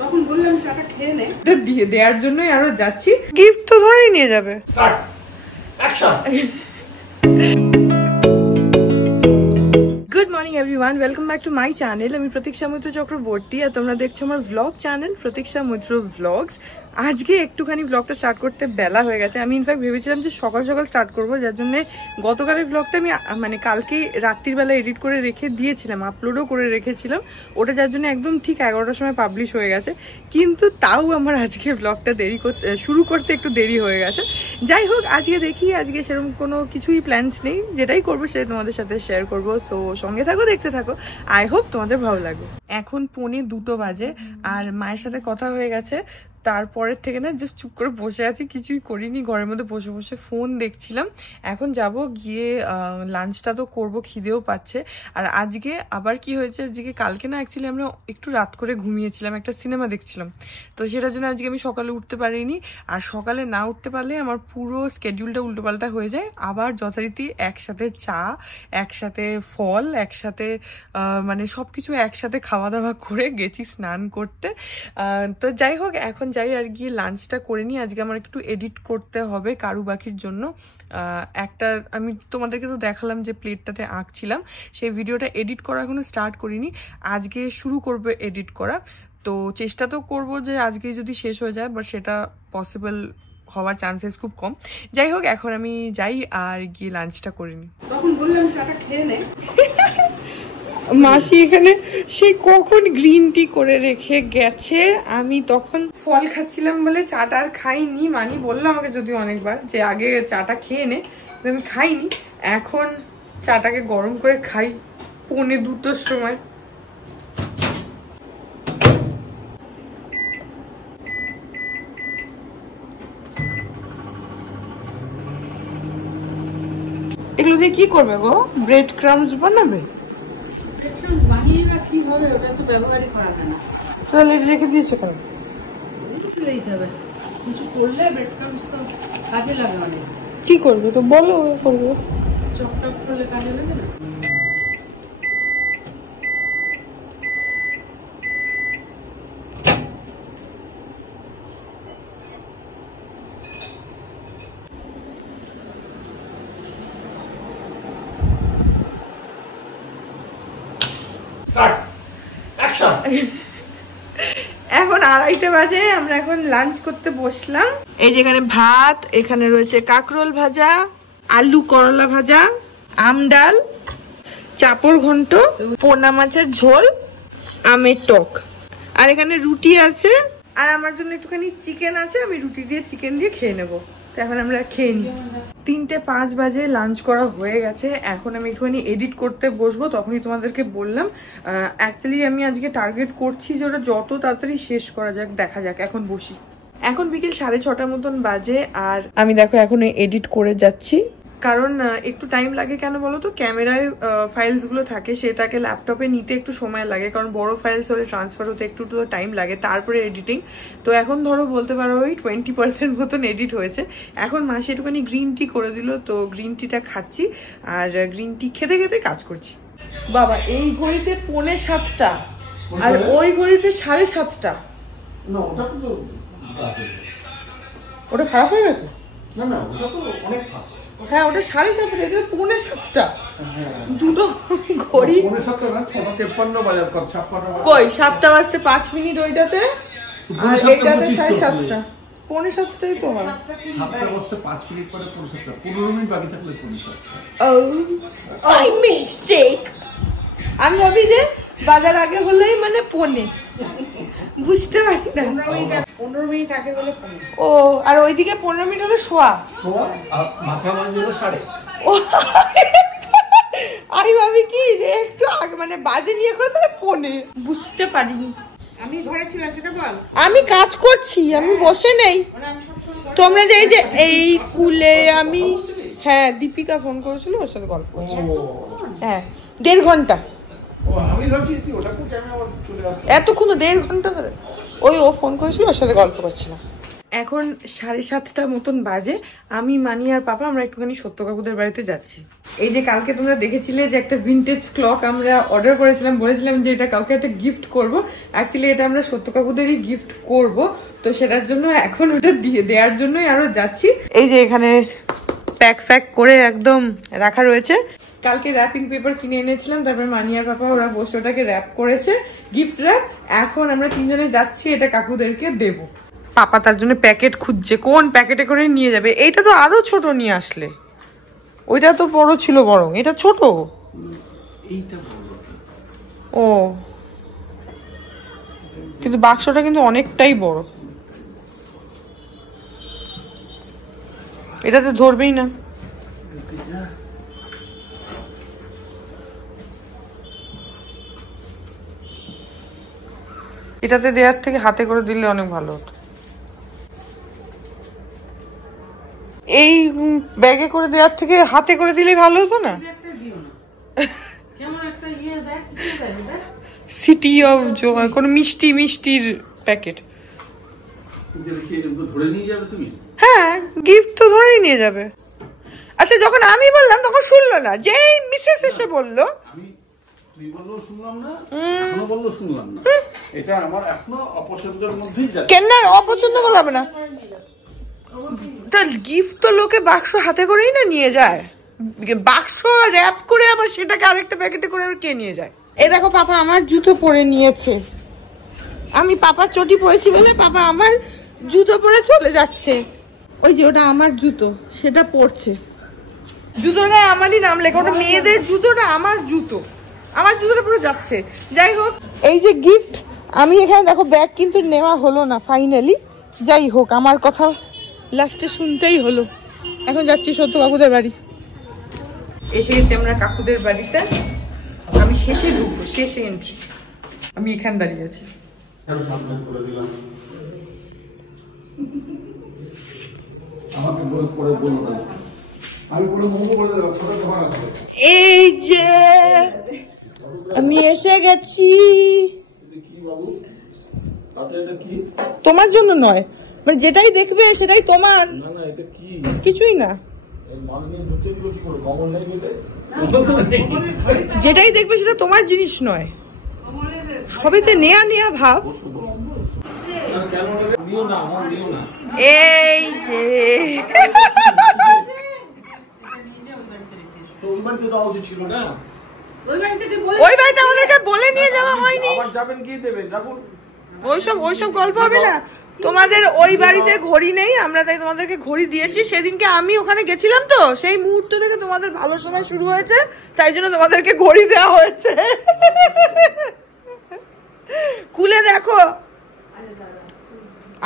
তখন বললাম চাটা খেয়ে নে, দিয়ে দেওয়ার জন্যই আরো যাচ্ছি। গিফট তো ধরেই নিয়ে যাবে। Good morning everyone, welcome back to my channel. আমি প্রতীক্ষা মৈত্র চক্রবর্তী আর তোমরা দেখছো আমার ভ্লগ চ্যানেল প্রতীক্ষা মৈত্র ভ্লগস। আজকে একটুখানি ব্লগটা স্টার্ট করতে বেলা হয়ে গেছে। আমি ইনফ্যাক্ট ভেবেছিলাম যে সকাল সকাল স্টার্ট করবো, যার জন্য গতকালের ব্লগটা আমি মানে কালকেই রাত্রির বেলা এডিট করে রেখে দিয়েছিলাম, আপলোডও করে রেখেছিলাম ওটা, যার জন্য একদম ঠিক 11টার সময় পাবলিশ হয়ে গেছে। কিন্তু তাও আমার আজকে ব্লগটা শুরু করতে একটু দেরি হয়ে গেছে। যাই হোক, আজকে দেখি, আজকে সেরকম কোনো কিছুই প্ল্যানস নেই, যেটাই করবো সেটাই তোমাদের সাথে শেয়ার করবো। সো সঙ্গে থাকো, দেখতে থাকো, আই হোপ তোমাদের ভালো লাগবে। এখন 1:45 বাজে আর মায়ের সাথে কথা হয়ে গেছে। তারপরের থেকে না জাস্ট চুপ করে বসে আছি, কিছুই করিনি, ঘরের মধ্যে বসে বসে ফোন দেখছিলাম। এখন যাব গিয়ে লাঞ্চটা তো করবো, খিদেও পাচ্ছে। আর আজকে আবার কি হয়েছে, আজকে কালকে না অ্যাকচুয়ালি আমরা একটু রাত করে ঘুমিয়েছিলাম, একটা সিনেমা দেখছিলাম, তো সেটার জন্য আজকে আমি সকালে উঠতে পারিনি। আর সকালে না উঠতে পারলে আমার পুরো স্কেডিউলটা উল্টোপাল্টা হয়ে যায়। আবার যথারীতি একসাথে চা, একসাথে ফল, একসাথে মানে সবকিছু একসাথে খাওয়া দাওয়া করে গেছি স্নান করতে। তো যাই হোক, এখন যাই আর গিয়ে লাঞ্চটা করে নিই। আজকে আমার একটু এডিট করতে হবে কারুবাকির জন্য। একটা আমি তোমাদেরকে তো দেখালাম যে প্লেটটাতে আঁকছিলাম, সেই ভিডিওটা এডিট করা এখনো স্টার্ট করিনি, আজকে শুরু করবে এডিট করা। তো চেষ্টা তো করবো যে আজকেই যদি শেষ হয়ে যায়, বাট সেটা পসিবল হওয়ার চান্সেস খুব কম। যাই হোক, এখন আমি যাই আর গিয়ে লাঞ্চটা করে নিই। তখন বললাম চাটা খেয়ে নে। মাসি এখানে সে কখন গ্রিন টি করে রেখে গেছে, আমি তখন ফল খাচ্ছিলাম বলে চাটা আর খাইনি। মানি বললো আমাকে যদিও অনেকবার যে আগে চাটা খেয়ে নে, আমি খাইনি। এখন চাটাকে গরম করে খাই 1:45 সময়। এগুলো দিয়ে কি করবে গো? ব্রেড ক্রামস বানাবে? বানিয়ে না কি হবে, ওটা তো ব্যবহারই করা হয় না। তাহলে রেখে দিয়েছে কেন? হবে কিছু করলে ব্রেড ক্রামস তো কাজে লাগে অনেক। কি করবে তো বলো, করবে চকটক করলে কাজে লাগে না। এখন 2:30 বাজে, আমরা এখন লাঞ্চ করতে বসলাম। এই যে এখানে ভাত, এখানে রয়েছে কাঁকরোল ভাজা, আলু করলা ভাজা, আম ডাল, চাপড় ঘন্ট, পোনা মাছের ঝোল, আমের টক, আর এখানে রুটি আছে। আর আমার জন্য একটুখানি চিকেন আছে, আমি রুটি দিয়ে চিকেন দিয়ে খেয়ে নেবো। এখন আমরা খেয়ে নিই। 3:05 বাজে, লাঞ্চ করা হয়ে গেছে। এখন আমি একটুখানি এডিট করতে বসবো, তখনই তোমাদেরকে বললাম। অ্যাকচুয়ালি আমি আজকে টার্গেট করছি যে ওটা যত তাড়াতাড়ি শেষ করা যাক, দেখা যাক। এখন বসি। এখন বিকেল 6:30 মতন বাজে আর আমি দেখো এখন এডিট করে যাচ্ছি। কারণ একটু টাইম লাগে, কেন বলো তো, ক্যামেরায় ফাইলস গুলো থাকে, সেটাকে ল্যাপটপে নিতে একটু সময় লাগে, কারণ বড় ফাইলস হলে ট্রান্সফার হতে একটু তো টাইম লাগে, তারপরে এডিটিং। তো এখন ধরো বলতে পারো ওই 20% মতন এডিট হয়েছে। এখন মাসি একটুখানি গ্রিন টি করে দিল, তো গ্রিন টিটা খাচ্ছি আর গ্রিন টি খেতে খেতে কাজ করছি। বাবা, এই ঘড়িতে 6:45 আর ওই ঘড়িতে 7:30। ওটা খারাপ হয়ে গেছে? না না, ওটা তো অনেক ফাস্ট। হ্যাঁ, ওটা 7:30, এটা 6:45। দুটো ঘড়ি 6:45 না, 6:53 বাজে, 56 কই 7টা বাজতে 5 মিনিট ওইটাতে, আর এইটাতে 7:30। 6:45 তো হয়। 7টা বাজতে 5 মিনিট পরে 7:45, 15 মিনিট বাকি থাকলে 7:45। I mistake. আমি ভাবি যে বাজার আগে হলেই মানে 15, বুঝতে পারি না। 15 মিনিট আগে হলে ও, আর ওইদিকে 15 মিনিট হলে শোয়া, মাঝামাঝি হলো 7:30। আমি ভাবি কি যে একটু আগে মানে বাজে নিয়ে করে তাহলে 15, বুঝতে পারিনি। আমি ঘরে ছিলাম সেটা বল। আমি কাজ করছি, আমি বসে নেই। তোমরা যে এই যে এই কুলে আমি, হ্যাঁ দীপিকা ফোন করেছিল, ওর সাথে গল্প করছি। হ্যাঁ 1.5 ঘন্টা। এতক্ষণ তো 1.5 ঘন্টা ধরে ওই ও ফোন করেছিল, ওর সাথে গল্প করছিলাম। এখন 7:30 মতন বাজে। আমি মানি আর পাপা আমরা একটুখানি সত্য কাকুদের বাড়িতে যাচ্ছি। এই যে কালকে তোমরা দেখেছিলে যে একটা ভিনটেজ ক্লক আমরা অর্ডার করেছিলাম, বলেছিলাম যে এটা কাউকে একটা গিফট করব। অ্যাকচুয়ালি এটা আমরা সত্য কাকুদেরই গিফট করব, তো সেটার জন্য এখন ওটা দিয়ে দেওয়ার জন্যই আরো যাচ্ছি। এই যে এখানে প্যাক ফ্যাক করে একদম রাখা রয়েছে। কালকে র্যাপিং পেপার কিনে এনেছিলাম, তারপরে মানি আর পাপা ওরা বসে ওটাকে র্যাপ করেছে, গিফট র্যাপ। এখন আমরা 3 জনে যাচ্ছি এটা কাকুদেরকে দেব। পাপা তার জন্য প্যাকেট খুঁজছে, কোন প্যাকেটে করে নিয়ে যাবে। এইটা তো আরো ছোট নিয়ে আসলে, ওইটা তো বড় ছিল, বরং এটা ছোট। ও কিন্তু বাক্সটা কিন্তু অনেকটাই বড়, এটাতে ধরবেই না। এটাতে দেওয়ার থেকে হাতে করে দিলে অনেক ভালো হতো। এই ব্যাগে করে দেওয়ার থেকে হাতে করে দিলেই ভালো হতো না? সিটি অফ জোয়ার কোন মিষ্টির প্যাকেট। হ্যাঁ, গিফট তো ধরেই নিয়ে যাবে। আচ্ছা, যখন আমি বললাম তখন শুনলো না, যেই মিসেস এসে বললো কেন অপছন্দ করলাম না। গিফট তো লোকে বাক্স হাতে করেই না নিয়ে যায়, বাক্স র্যাপ করে আবার সেটাকে আরেকটা প্যাকেটে করে কে নিয়ে যায়। এই দেখো পাপা আমার জুতো পরে নিয়েছে, আমি পাপার চটি পরেছি বলে পাপা আমার জুতো পরে চলে যাচ্ছে। ওই যে ওটা আমার জুতো, সেটা পরছে। জুতোটা আমারই নাম লেখা, ওটা মেয়েদের জুতোটা আমার জুতো, আমার জুতোটা পুরো যাচ্ছে। যাই হোক, এই যে গিফট আমি এখানে দেখো ব্যাগ কিন্তু নেওয়া হলো না ফাইনালি। যাই হোক, আমার কথা লাস্টে শুনতেই হলো। এখন যাচ্ছি সত্য কাকুদের বাড়ি। এসে গেছি আমরা কাকুদের বাড়িতে। আমি শেষে ঢুকবো, শেষে এন্ট্রি। আমি এখানে দাঁড়িয়ে আছি। এই যে আমি এসে গেছি। তোমার জন্য নয়, মানে যেটাই দেখবে সেটাই তোমার, কিছুই না। যেটাই দেখবে সেটা তোমার জিনিস নয়, সবেতে নেয়া ভাব। এই যে ওই বাড়িতে আমাদেরকে বলে নিয়ে যাওয়া হয়নি। ওইসব গল্প হবে না। তোমাদের ওই বাড়িতে ঘড়ি নেই, আমরা তাই তোমাদেরকে ঘড়ি দিয়েছি। সেদিনকে আমি ওখানে গেছিলাম, তো সেই মুহূর্ত থেকে তোমাদের ভালো সময় শুরু হয়েছে, তাই জন্য তোমাদেরকে ঘড়ি দেওয়া হয়েছে। খুলে দেখো,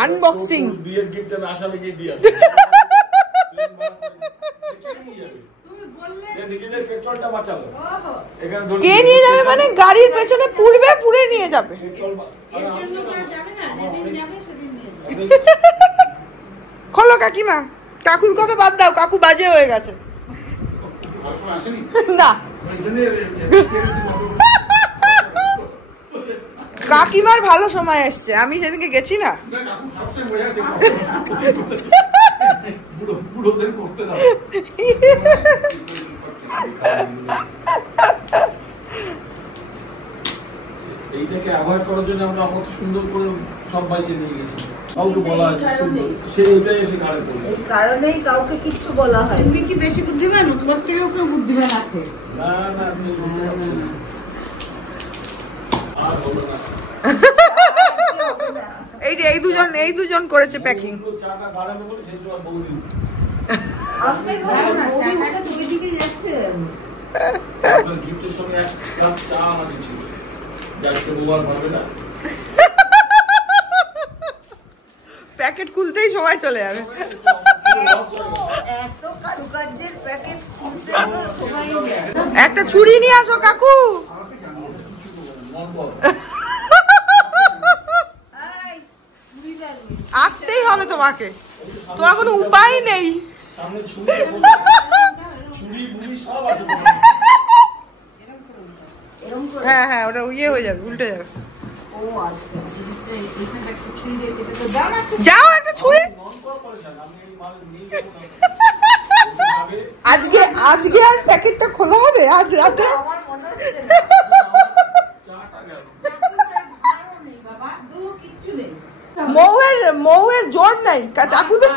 আনবক্সিং। কে নিয়ে যাবে মানে গাড়ির পেছনে পুড়ে নিয়ে যাবে। খোলো কাকিমা, কাকুর কথা বাদ দাও, কাকু বাজে হয়ে গেছে। না, কাকিমার ভালো সময় এসছে, আমি সেদিনকে গেছি না। এইটাকে অ্যাভয়েড করার জন্য আমরা কত সুন্দর করে সব বাইকে নিয়ে গেছি, কাউকে বলা হয়েছে সে ওইটাই এসে ঘাড়ে পড়বে। এই কারণেই কাউকে কিছু বলা হয়। তুমি কি বেশি বুদ্ধিমান? তোমার থেকেও কেউ বুদ্ধিমান আছে? না না, আর বলো না। এই দুজন করেছে প্যাকিং। চাটা বাড়ানো বলে সেই সময় বৌদি আসতে ভালো না, চাটা দুই দিকে যাচ্ছে। আপনার গিফটের সঙ্গে এক কাপ চা আমাদের ছিল, যাকে দুবার পারবে না। প্যাকেট খুলতেই সময় চলে যাবে। এত কারুকার্যের প্যাকেট খুলতে সময় নেই। একটা ছুরি নিয়ে আসো কাকু। আসতেই হবে তোমাকে, তোমার কোনো উপায় নেই। হ্যাঁ, ওটা ইয়ে হয়ে যাবে, উল্টে যাবে। যাও একটা ছুরি। আজকে আর প্যাকেটটা খোলা হবে আজ রাতে? মৌয়ের জোর নাই, চাকুতে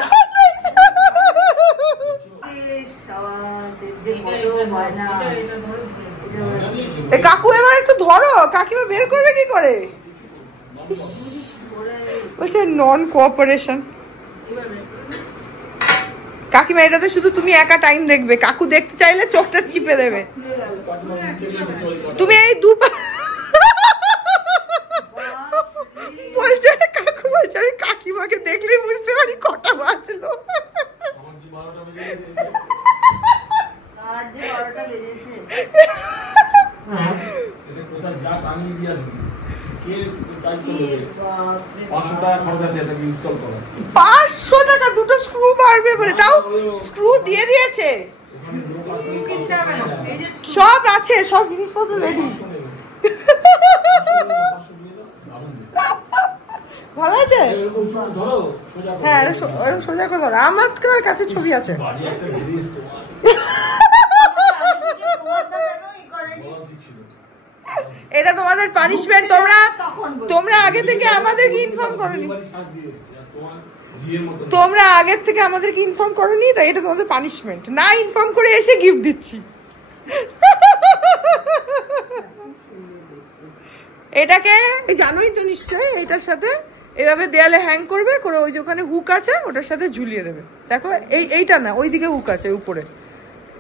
কাকু এবার একটু ধরো, কাকিমা বের করবে কি করে? বলছে নন কোঅপারেশন। কাকিমা এটাতে শুধু তুমি একা টাইম দেখবে, কাকু দেখতে চাইলে চোখটা চিপে দেবে। তুমি এই বলছে কাকু, বলছে আমি কাকিমাকে দেখলেই বুঝতে পারি কটা বাজলো। $500 দুটো স্ক্রু মারবে বলে, তাও স্ক্রু দিয়ে দিয়েছে, সব আছে, সব জিনিসপত্র রেডি। ভালো আছে? হ্যাঁ সোজা করে ধরো, আমার কাছে ছবি আছে। এটা তোমাদের পানিশমেন্ট, তোমরা আগে থেকে আমাদেরকে ইনফর্ম করোনি, তাই এটা তোমাদের পানিশমেন্ট। না ইনফর্ম করে এসে গিফট দিচ্ছি। এটাকে জানোই তো নিশ্চয়ই, এটার সাথে এভাবে দেয়ালে হ্যাং করবে করে, ওই যে ওখানে হুক আছে ওটার সাথে ঝুলিয়ে দেবে। দেখো এইটা না, ওইদিকে হুক আছে উপরে,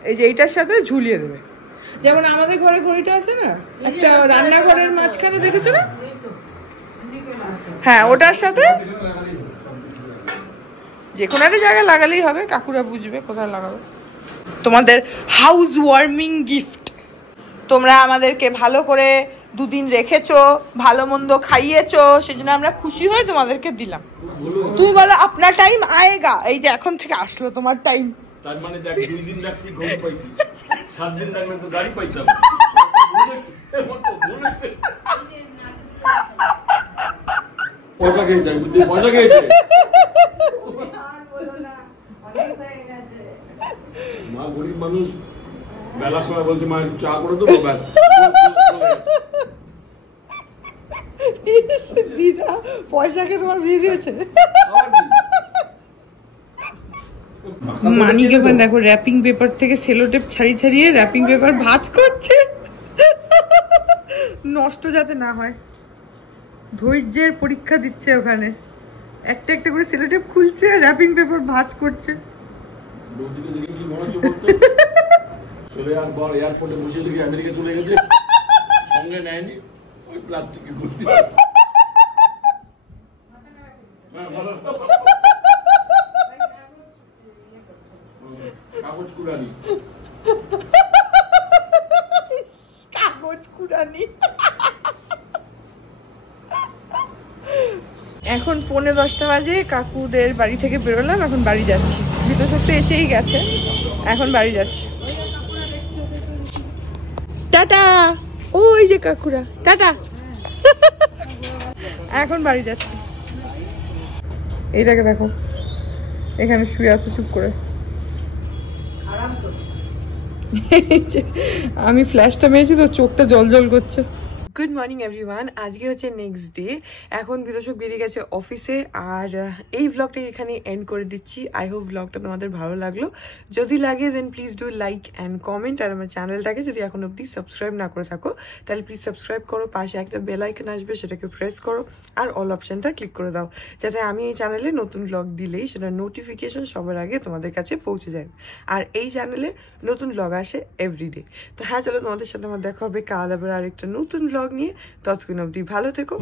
এই যে এইটার সাথে ঝুলিয়ে দেবে। যেমন আমাদের ঘরে ঘড়িটা আছে না, একটা রান্নাঘরের মাঝখানে, দেখেছো না? হ্যাঁ, ওটার সাথে যে কোনো একটা জায়গায় লাগালেই হবে, কাকুরা বুঝবে কোথায় লাগাবে। তোমাদের হাউস ওয়ার্মিং গিফট, তোমরা আমাদেরকে ভালো করে 2 দিন রেখেছো, ভালো মন্দ খাইয়েছো, সেজন্য আমরা খুশি হয়ে তোমাদেরকে দিলাম। তুমি বলো আপনার টাইম আয়েগা, এই যে এখন থেকে আসলো তোমার টাইম। তার মানে দেখ 2 দিন লাগছি, ঘড়ি পাইছি, 7 দিন লাগলে তো গাড়ি পাইতাম। পয়সা খেয়ে যায়, বুঝলি, পয়সা খেয়ে যায়। মা গরিব মানুষ, বেলার সময় বলছে মা চা করে দেবো, ব্যাস। দিদা পয়সাকে তোমার বিয়ে দিয়েছে। মানিকে ওখানে দেখো র্যাপিং পেপার থেকে সেলোটেপ ছাড়িয়ে র্যাপিং পেপার ভাঁজ করছে, নষ্ট যাতে না হয়। ধৈর্যের পরীক্ষা দিচ্ছে ওখানে, একটা একটা করে সেলোটেপ খুলছে, র্যাপিং পেপার ভাঁজ করছে। এয়ারপোর্টে বসে থেকে আমেরিকা চলে গেছে, সঙ্গে নেয়নি, ওই প্লাস্টিকে ঘুরতে। কাগজ কুড়ানি এখন 9:45 বাজে, কাকুদের বাড়ি থেকে বেরোলাম, এখন বাড়ি যাচ্ছি। বিতোষক তো এসেই গেছে, এখন বাড়ি যাচ্ছি। টাটা, ওই যে কাকুরা, টাটা। এখন বাড়ি যাচ্ছি। এইটাকে দেখো, এখানে শুয়ে আছো চুপ করে। আমি ফ্ল্যাশটা মেরেছি তো, চোখটা জল করছে। গুড মর্নিং এভরিওয়ান, আজকে হচ্ছে নেক্সট ডে। এখন বিতোষক বেরিয়ে গেছে অফিসে, আর এই ব্লগটাকে এখানে এন্ড করে দিচ্ছি। আই হোপ ব্লগটা তোমাদের ভালো লাগলো। যদি লাগে then please do like and comment, আর আমার চ্যানেলটাকে যদি এখন অব্দি সাবস্ক্রাইব না করে থাকো তাহলে প্লিজ সাবস্ক্রাইব করো। পাশে একটা বেল আইকন আসবে, সেটাকে প্রেস করো, আর অল অপশনটা ক্লিক করে দাও, যাতে আমি এই চ্যানেলে নতুন ব্লগ দিলেই সেটা নোটিফিকেশন সবার আগে তোমাদের কাছে পৌঁছে যায়। আর এই চ্যানেলে নতুন ব্লগ আসে এভরিডে। তো হ্যাঁ, চলো তোমাদের সাথে আমার দেখা হবে কাল আবার আরেকটা নতুন ব্লগ নিয়ে। ততক্ষণ অবধি ভালো থেকো।